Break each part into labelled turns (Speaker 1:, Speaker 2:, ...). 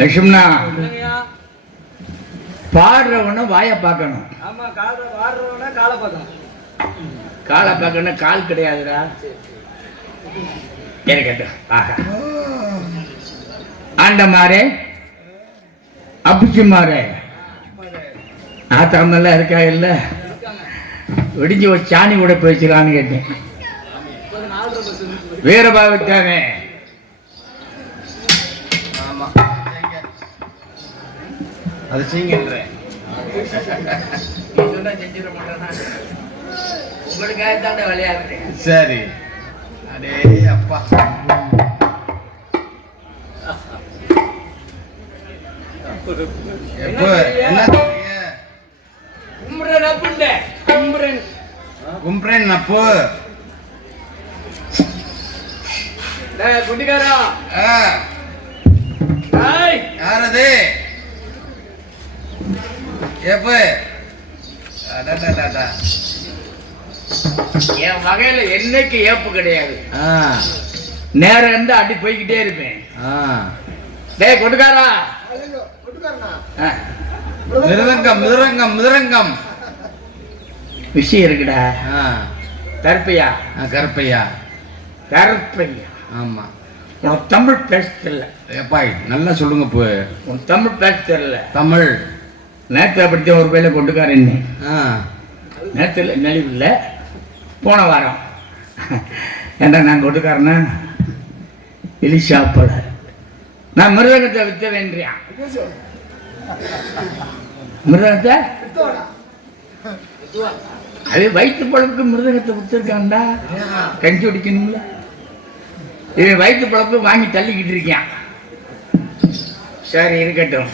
Speaker 1: லட்சுமணா
Speaker 2: என்னங்கய்யா?
Speaker 1: பாடுறவன வாயை பார்க்கணும்.
Speaker 2: கால பார்க்கணும்.
Speaker 1: காலை கிடையாதுடா. இருக்கட்டும் ஆண்ட மாறே அப்பிச்சு மாறே ஆத்தாமெல்லாம் இருக்கா இல்ல? வெடிஞ்சு ஒரு சாணி கூட போயிச்சுலான்னு கேட்டேன். வீரபாவித்தானே
Speaker 3: அது செய்கின்றேன்
Speaker 1: உங்களுக்காக தான் விளையாடுறேன்.
Speaker 3: சரி. அடே அப்பா. எப்போ என்ன செய்றீங்க?
Speaker 1: கும்பிடுறேன் அப்படின்ட்டு கும்பிடுறேன்
Speaker 3: கும்பிட்றேன் அப்போ.
Speaker 2: குட்டிக்காரா
Speaker 3: ஆ,
Speaker 2: டேய்,
Speaker 3: யார் அது எப்போ.
Speaker 1: என் வகையில என்னைக்கு ஏப்பு கிடையாது. நேரம் இருந்து அடி போய்கிட்டே இருப்பேன். டேய் கொட்டுக்காரா? ஆ,
Speaker 3: மிருதங்கம் மிருதங்கம் மிருதங்கம்.
Speaker 1: விஷயம் இருக்குடா. கருப்பையா?
Speaker 3: கருப்பையா.
Speaker 1: கருப்பையா.
Speaker 3: ஆமா.
Speaker 1: உனக்கு தமிழ் பேச தெரியல.
Speaker 3: எப்பாய் நல்லா சொல்லுங்க இப்போ
Speaker 1: உன் தமிழ் பேச தெரியல.
Speaker 3: தமிழ்.
Speaker 1: நேற்று அப்படித்தான் ஒரு பேர்ல கொண்டுக்காரன்
Speaker 3: ஆ.
Speaker 1: நேற்று இல்லை நெளிவு இல்லை. போன வாரம். ஏன்டா நான் கொண்டுக்காரனா? இலிஷாப்பட நான் மிருதங்கத்தை வித்த வேண்டியான் மிருதங்கத்தை? அது வயிற்று பழப்புக்கு மிருதங்கத்தை வித்துருக்கான்டா. கஞ்சி குடிக்கணும்ல. இவன் வயிற்று பழப்பு வாங்கி தள்ளிக்கிட்டு இருக்கான் சரி இருக்கட்டும்.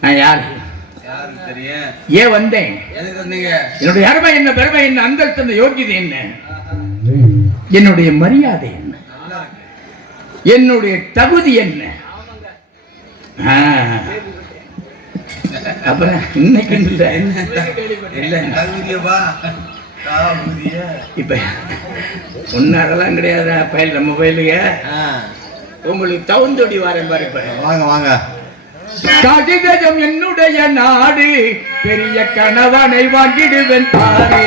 Speaker 1: நான் யார்? ஏன் வந்தேன்? என்னுடைய அருமை என்ன பெருமை என்ன அந்தஸ்து அந்த யோகியதை என்ன? என்னுடைய மரியாதை என்ன?
Speaker 3: நல்லா இருக்கு
Speaker 1: என்னுடைய தகுதி என்ன? ஆ. அப்புறம் இன்னைக்கு இல்லை. இல்லை. இப்ப ஒன்னும் அதெல்லாம் கிடையாது பயல் நம்ம பயலுங்க உங்களுக்கு தகுந்தொடி வரேன் பாரு இப்ப.
Speaker 3: வாங்க வாங்க.
Speaker 1: காசிதம் என்னுடைய நாடு பெரிய கணவனை வாங்கிடுவேன் பாரு.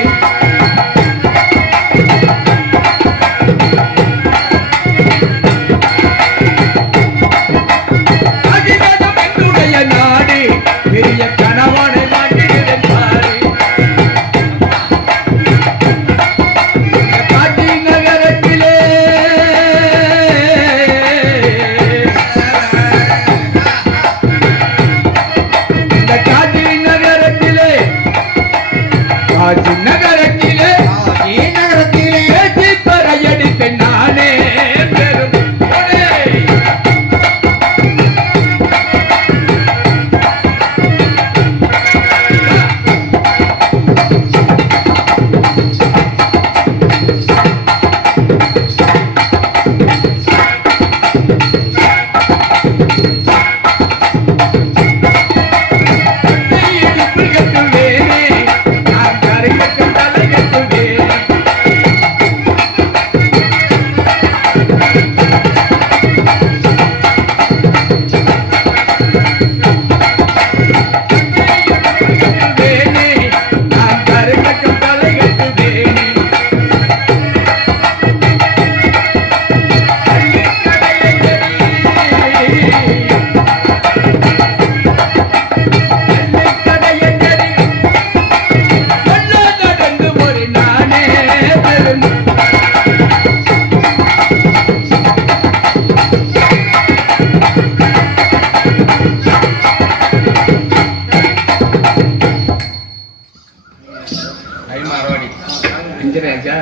Speaker 3: ஐமாரோடி
Speaker 1: அஞ்சு ராஜா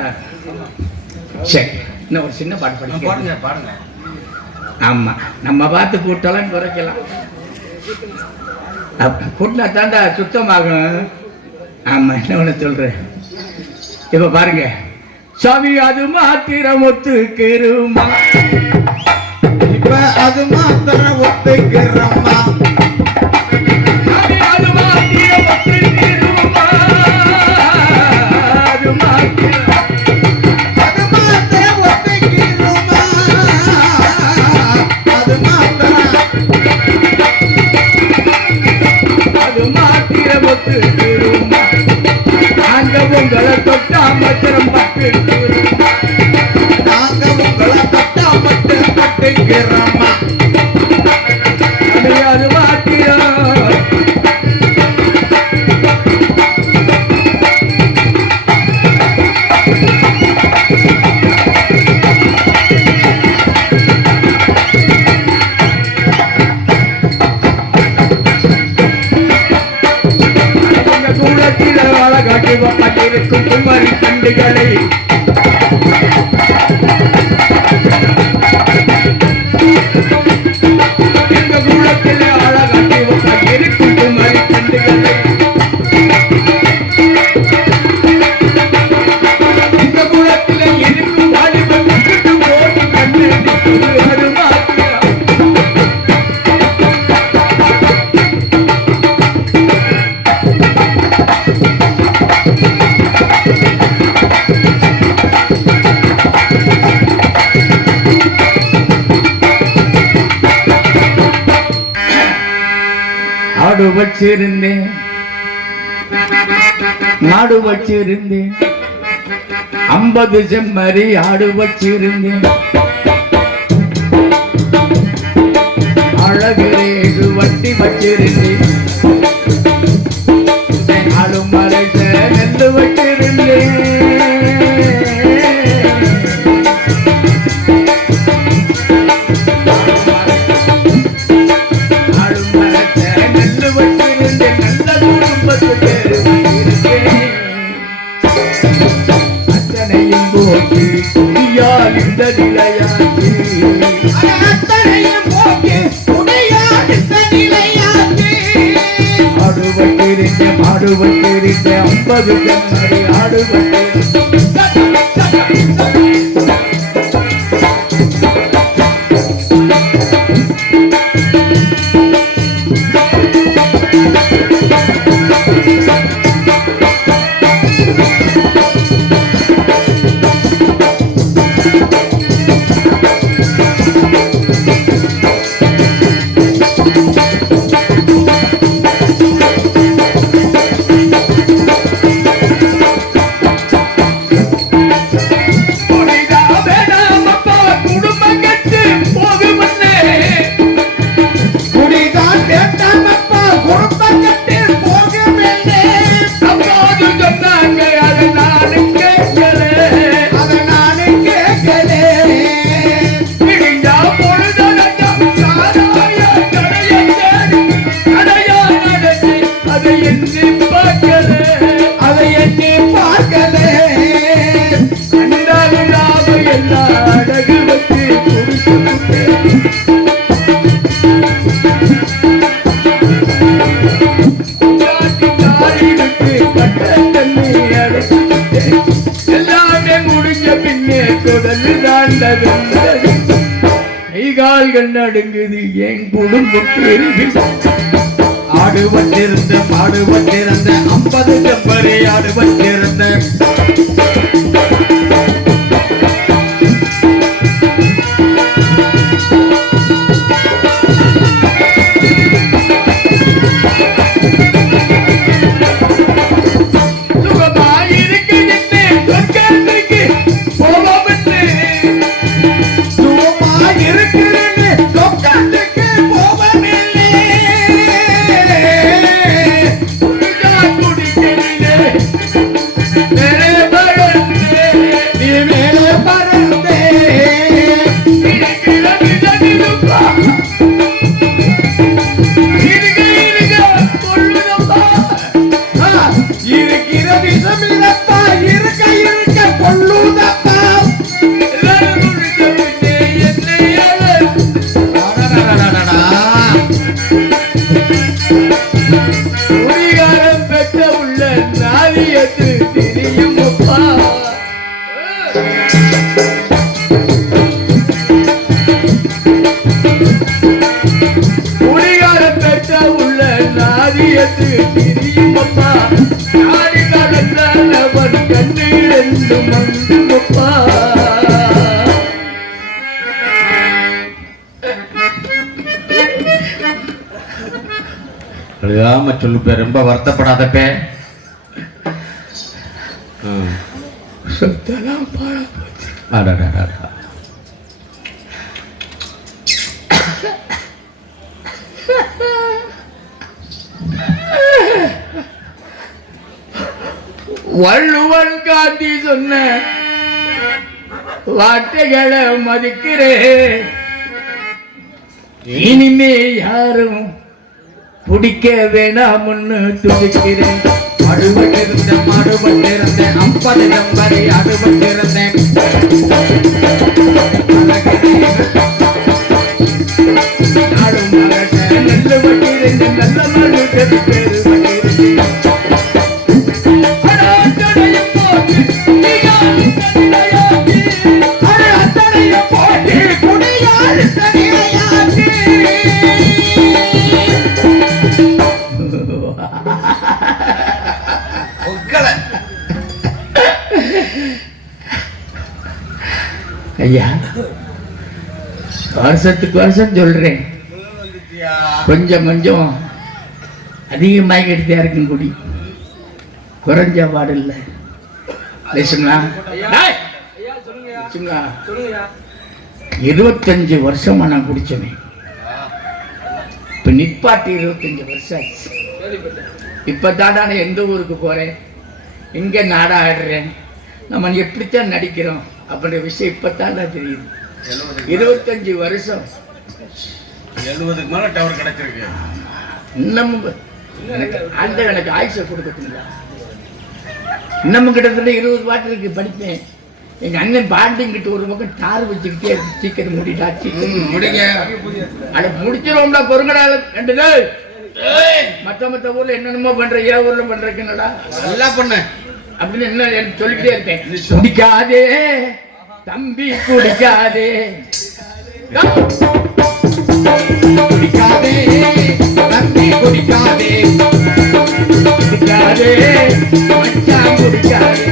Speaker 1: சரி இன்னும் ஒரு சின்ன பாட்டு படிக்க
Speaker 3: பாடுங்க பாடுங்க.
Speaker 1: ஆமா நம்ம பார்த்து கூட்டலாம் குறைக்கலாம். கூட்டினா தாண்டா சுத்தமாகும். ஆமா என்ன ஒண்ணு சொல்றேன் இப்ப பாருங்க. சாமி அது மாத்திரம் ஒத்துக்கிறோமா
Speaker 3: இப்ப அது மாத்திரம் ஒத்துக்கிறம்மா
Speaker 1: தொட்டா பட்டு
Speaker 3: நாங்க உங்களை தொட்டா மட்டும் பட்டுக்கிறோமா
Speaker 1: பட்டிருக்கும் குமரி கண்டுகளை வச்சிருந்தேன் நாடு வச்சிருந்தேன் ஐம்பது செம்மறி ஆடு வச்சிருந்தேன். அழகுரேகு வட்டி வச்சிருந்தேன். ஆடு மறைச்ச நெல்லு வச்சிருந்தேன். அத்தனையும் போட்டு குடியால் இந்த நிலையாச்சு
Speaker 3: அத்தனையும் போக்கி முடியாத நிலையாச்சு
Speaker 1: ஆடுபட்டிருந்த மாடுபட்டிருந்த ஐம்பது செம்மறி தொடர்ந்து தாண்டது கை என் குடும்பம் பெருகு
Speaker 3: ஆடு வந்திருந்த மாடு வந்திருந்த ஐம்பது செம்பரை ஆடு வந்திருந்த
Speaker 1: காரியத்து திரியுமப்பா நாடி
Speaker 3: கடந்தால் ரொம்ப வருத்தப்படாதப்பே.
Speaker 1: வள்ளுவன் காட்டி சொன்ன வார்த்தைகளை மதிக்கிறேன். இனிமே யாரும் பிடிக்க வேணாம்னு துடிக்கிறேன்.
Speaker 3: மறுபட்டிருந்தேன் மறுபட்டிருந்தேன் ஐம்பது நம்பரை அடுபட்டிருந்தேன்
Speaker 1: நாடும் நல்ல வட்டிருந்த நல்ல மழு வருஷத்துக்கு வருஷம் சொல்றேன். கொஞ்சம் கொஞ்சம் அதிகமாகிக்கிட்டு தான் இருக்கும் குடி. குறைஞ்ச பாடு இல்லை இருபத்தஞ்சு வருஷமா நான் குடிச்சவன். இப்ப நிப்பாட்டி இருபத்தஞ்சு வருஷம் ஆச்சு. இப்பதான் நான் எந்த ஊருக்கு போறேன்? எங்க நாடா ஆடுறேன். நம்ம எப்படித்தான் நடிக்கிறோம்? அப்படின்ற விஷயம் இப்பதான் தான் தெரியுது. இருபத்தஞ்சு வருஷம்.
Speaker 3: எழுபதுக்கு மேல டவர் கிடைச்சிருக்கு.
Speaker 1: இன்னமும் எனக்கு அந்த எனக்கு ஆயுசை கொடுக்கட்டுங்களா? இன்னமும் கிட்டத்தட்ட இருபது பாட்டு இருக்கு படிப்பேன். எங்க அண்ணன் பாண்டிங்கிட்ட ஒரு பக்கம் தார் வச்சுக்கிட்டே இருக்கு. சீக்கிரம் முடிடா சீக்கிரம்
Speaker 3: முடிங்க.
Speaker 1: அட முடிச்சிருவோம்டா பொறுங்கடா ரெண்டு நாள். மத்த மத்த ஊர்ல என்னென்னமோ பண்ற ஏ ஊர்ல பண்றதுக்கு என்னடா?
Speaker 3: நல்லா பண்ணு.
Speaker 1: அப்படின்னு என்ன சொல்லிக்கிட்டே இருக்கேன் குடிக்காதே தம்பி குடிக்காதே.
Speaker 3: குடிக்காதே. தம்பி குடிக்காதே.
Speaker 1: குடிக்காதே. மச்சான் குடிக்காதே குடிக்காதே.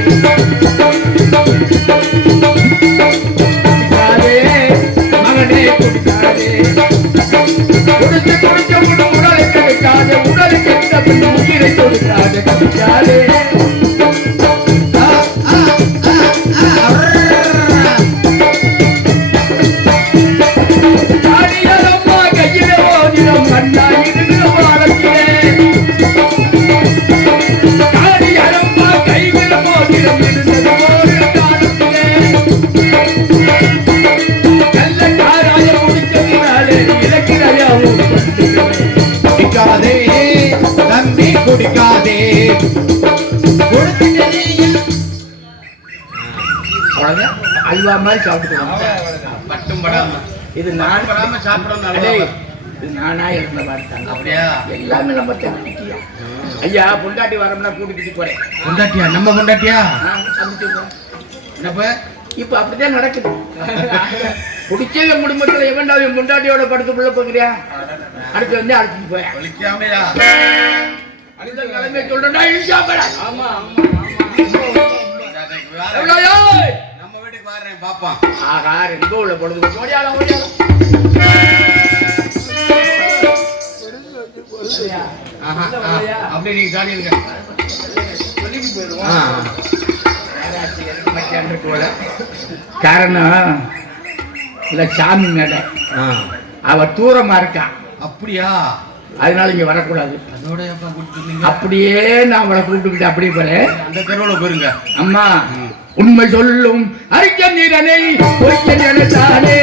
Speaker 1: அல்வா மாதிரி சாப்பிட்டுக்கலாம்
Speaker 3: பட்டும் படாம
Speaker 1: இது நான்
Speaker 3: படாம சாப்பிடணும்.
Speaker 1: இது நானா இருந்த பார்த்தாங்க
Speaker 3: அப்படியா
Speaker 1: எல்லாமே நம்ம தெரிஞ்சுக்கிட்டியா ஐயா பொண்டாட்டி வரம்னா கூட்டிக்கிட்டு போறேன்
Speaker 3: பொண்டாட்டியா நம்ம பொண்டாட்டியா. என்னப்ப
Speaker 1: இப்ப அப்படிதான் நடக்குது குடிச்சவங்க குடும்பத்துல எவன்டா என் முண்டாட்டியோட படுத்துக்குள்ள போகிறியா அடுத்து வந்து அழைச்சிட்டு போய
Speaker 3: ஒழிக்காமையா
Speaker 1: அடுத்த கிழமை சொல்றேன்டா இழிச்சாப்படா
Speaker 2: ஆமா ஆமா ஆமா
Speaker 3: பாப்பான்
Speaker 1: ஆகா ரெண்டு உள்ள பொழுது ஓடியாலாம் ஓடியாலாம்
Speaker 3: அப்படியே நீங்க
Speaker 2: சொல்லிட்டு போயிடுவோம்
Speaker 1: மச்சான் இருக்கு போல. காரணம் இல்ல சாமி மேடை. அவ தூரமா இருக்கா.
Speaker 3: அப்படியா?
Speaker 1: அதனால இங்க வரக்கூடாது.
Speaker 3: அதோட
Speaker 1: அப்படியே நான் அவளை கூப்பிட்டுக்கிட்டு அப்படியே போறேன்.
Speaker 3: அந்த தெருவுல போயிருங்க.
Speaker 1: அம்மா உண்மை சொல்லும் அறிஞரனை பொய்யன் எனத்தானே